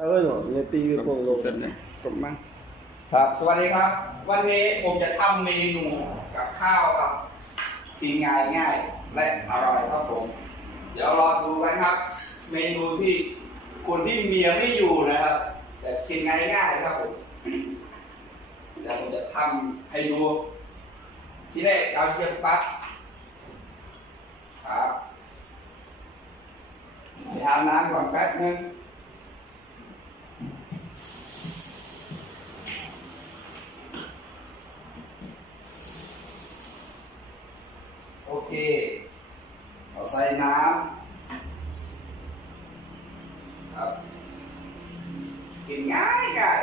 Tao nói, nghe pi cái bông lô. กันเนี่ยกลมมั้งครับ สวัสดีครับ วันนี้ผมจะทำเมนูกับข้าวครับที่ง่ายง่ายและอร่อยครับผม เดี๋ยวรอดูกันครับ เมนูที่คนที่เมียไม่อยู่นะครับ แต่กินง่ายง่ายๆครับผมเดี๋ยวผมจะทำให้ดู ที่แรกเอาเสียบปลั๊กครับไปอาบน้ำก่อนแป๊บนึง โอเค เอาใส่น้ำครับ กินง่ายง่าย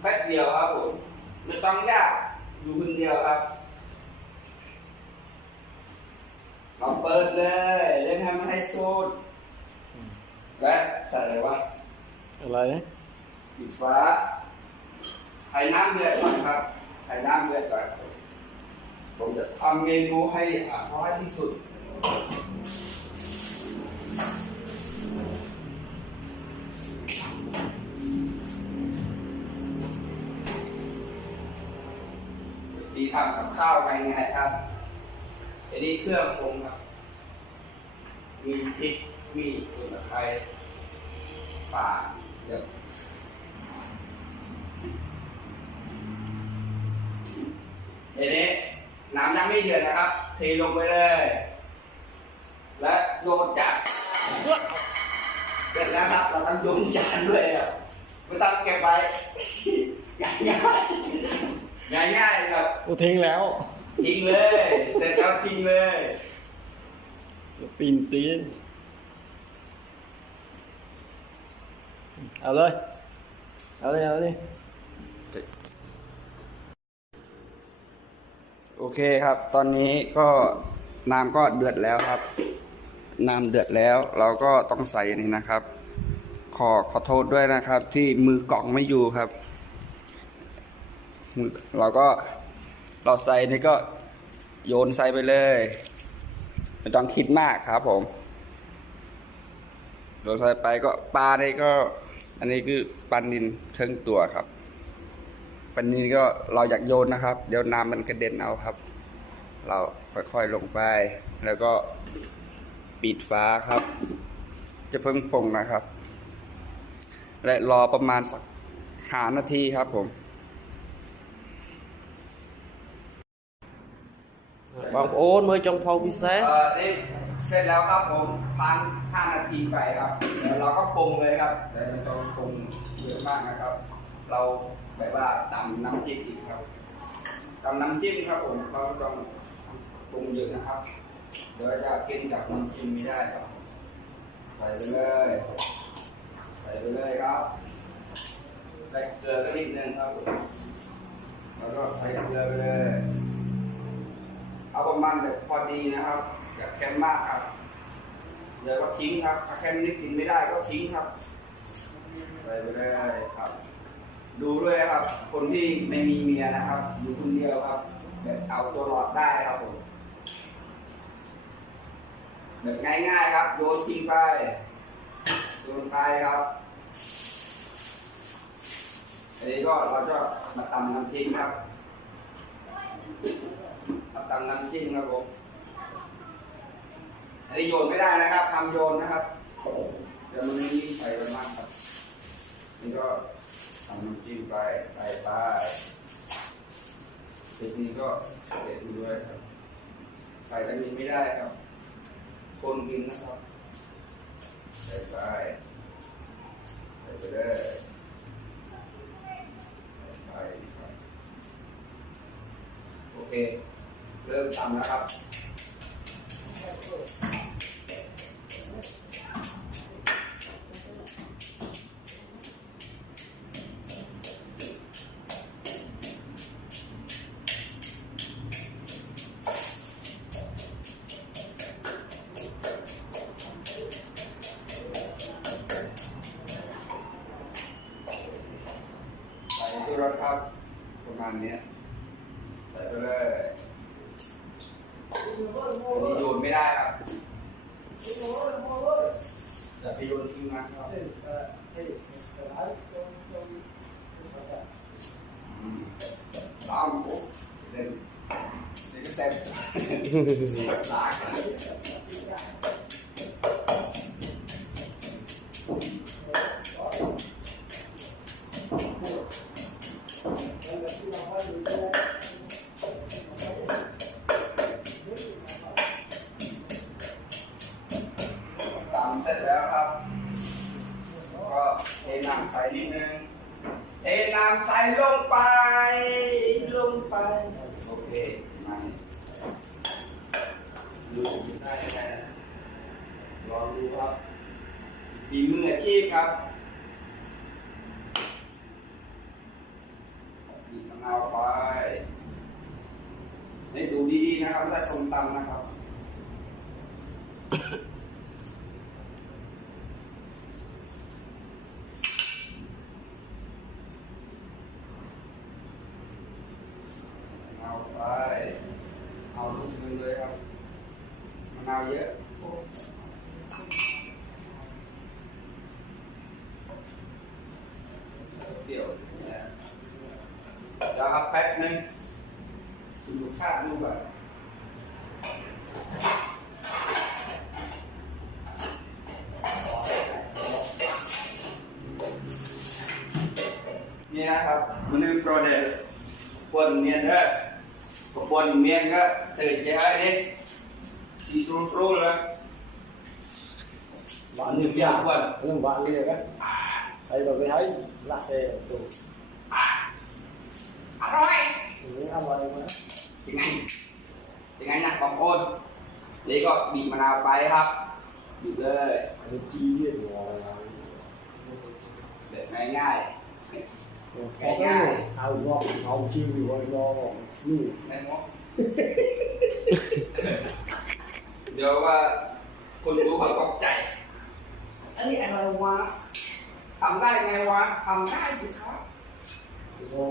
แป๊บเดียวครับผมไม่ต้องยากอยู่คนเดียวครับเราเปิดเลยเล่นให้มันให้สุดและใส่อะไรวะอะไร đấy? ปิดฟ้าให้น้ำเดือดก่อนครับให้น้ำเดือดก่อนผมจะทำเมนูให้อร่อยที่สุด ข้าวง่ายๆครับอันนี้เครื่องปรุงครับ มีพริก มีสมุนไพรป่าเยอะทีนี้น้ำยังไม่เดือดนะครับ เทลงไปเลย และโยนจานเสร็จแล้วครับ เราต้องโยนจานด้วยครับไม่ต้องเก็บไว้ง่าย ๆง่ายๆครับ Ô thiên léo. ทิ้งเลย เสร็จแล้วทิ้งเลย Pin tiến. เอาเลย เอาเลย เอาเลยโอเคครับ ตอนนี้ก็น้ำก็เดือดแล้วครับ น้ำเดือดแล้ว เราก็ต้องใส่อันนี่นะครับ ขอขอโทษด้วยนะครับ ที่มือกล่องไม่อยู่ครับมือ เราก็เราใส่นี่ก็โยนใส่ไปเลยไม่ต้องคิดมากครับผมเราใส่ไปก็ปลานี่ก็ อันนี้คือปลานินเครื่องตัวครับปันนี้ก็เราอยากโยนนะครับ เดี๋ยวน้ำมันกระเด็นเอาครับ เราค่อยๆลงไปแล้วก็ปิดฟ้าครับ จะเพิ่งปงนะครับ และรอประมาณสักหานาทีครับผม បងប្អូនមើលចុងភៅពិសេស เออนี่เสร็จแล้วครับผมพันห้านาทีไปครับเดี๋ยวเราก็ปรุงเลยครับเดี๋ยวเราจะปรุงเยอะมากนะครับ เราแบบว่าตำน้ำจิ้มอีกครับตำน้ำจิ้มครับผมเราต้องปรุงเยอะนะครับ เดี๋ยวจะกินกับน้ำจิ้มไม่ได้ครับ ใส่ไปเลย ใส่ไปเลยครับใส่เกลือก็นิดนึงครับผมแล้วก็ใส่เกลือไปเลย เอาประมาณแบบพอดีนะครับอย่าเค็มมากครับเดี๋ยวก็ทิ้งครับถ้าเค็มนิดกินไม่ได้ก็ทิ้งครับใส่ไปเลยครับ ดูด้วยครับ คนที่ไม่มีเมียนะครับอยู่คนเดียวครับ แบบเอาตัวรอดได้ครับผมแบบง่ายๆครับ โยนทิ้งไปโยนไปครับอันนี้ก็เราจะมาตำน้ำพริกครับ ตำน้ำจิ้มครับผมอันนี้โยนไม่ได้นะครับทำโยนนะครับเดี๋ยวมันไม่มีไฟกันมากครับนี่ก็ทำน้ำจิ้มไปใส่ไปเสร็จนี้ก็เด็ดด้วยครับ ใส่ตะนี้ไม่ได้ครับ คนกินนะครับ ใส่ไปใส่ไปเลยใส่ไปโอเค เริ่มทำแล้วครับใส่สุรสครับประมาณนี้ใส่ไปเลย อันนี้โยนไม่ได้ครับจะไปโยนทิ้งนะครับตามผมเล่นเล่นแซ่บ น้ำใส่งเทน้ำใส่ลงไป ลงไป โอเคมาดูกินได้ไงนะลองดูครับทีมืออาชีพครับบีบมะนาวไปให้ดูดีๆนะครับไม่ได้ส้มตำนะครับ เอาไป เอาลูกมือเลยครับมะนาวเยอะเปรี้ยวเนี่ยเดี๋ยวครับแป๊บนึงชิมรสชาติดูก่อนนี่นะครับมันนึงโปรเดล quần miền đó có quần miền đó từ chế hơi đi xì xô xô là bạn nhưng như mà cha quần nhưng bạn như cái đây rồi mới thấy lạ xe tù à rồi những ăn vào đây mà tiếng anh tiếng anh nè bóng ôn đấy có bị mà nào bay ครับอยู่เลย nó chi biết rồi để ง่ายง่าย có cái ao ngon ao chi rồi ngon siêu ๆไม่มดเดี๋ยวว่าคนดูเขาตกใจอันนี้อะไรวะทำได้ไงวะทำได้สิครับ ngon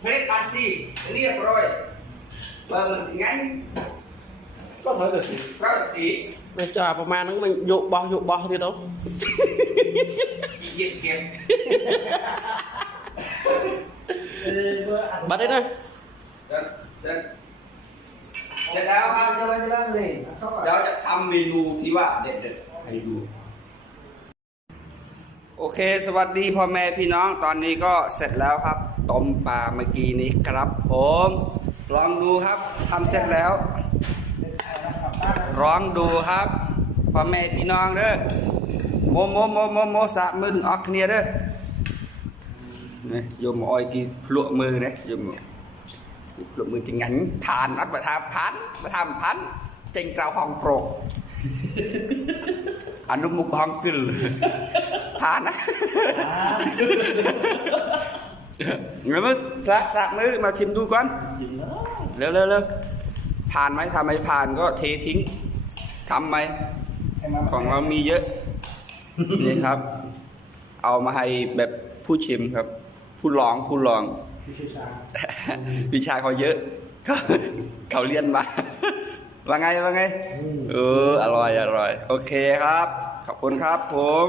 เพลตัดสิเรียบร้อยเบอร์มันงั้น có thể là gì เพราะสีไม่จ่าประมาณนั้นมันโยกบอโยกบอที่เราเย็นเก็บ Ê, บัดได้นะเสร็จเสร็จเสร็จแล้วครับ Cho lên, cho lên liền. Ăn sốc à? เราจะทำเมนูที่ว่าเด็ดๆให้ดู โอเค สวัสดีพ่อแม่พี่น้อง ตอนนี้ก็เสร็จแล้วครับ ต้มปลาเมื่อกี้นี้ครับผม ลองดูครับทำเสร็จแล้วลองดูครับพ่อแม่พี่น้องเด้อโมโมโมโมโมสะมือถึงออกเนียเด้อ นี่โยมออยกี่พลวมือเนี่ยโยมพลวมือจะงันทานอัดมาทำพันมาทำพันเจงกราวห้องโปรกอนุมุกห้องกึลทานนะเงินมาสักสักมือมาชิมดูก่อนเร็วเร็วเร็วผ่านไหมทำไมผ่านก็เททิ้งทำไหมของเรามีเยอะนี่ครับ เอามาให้แบบผู้ชิมครับ ผู้ลองผู้ลอง Chú sư xa. วิชาเขาเยอะเขาเขาเรียนมาว่าไงว่าไงเอออร่อยอร่อย โอเคครับ ขอบคุณครับผม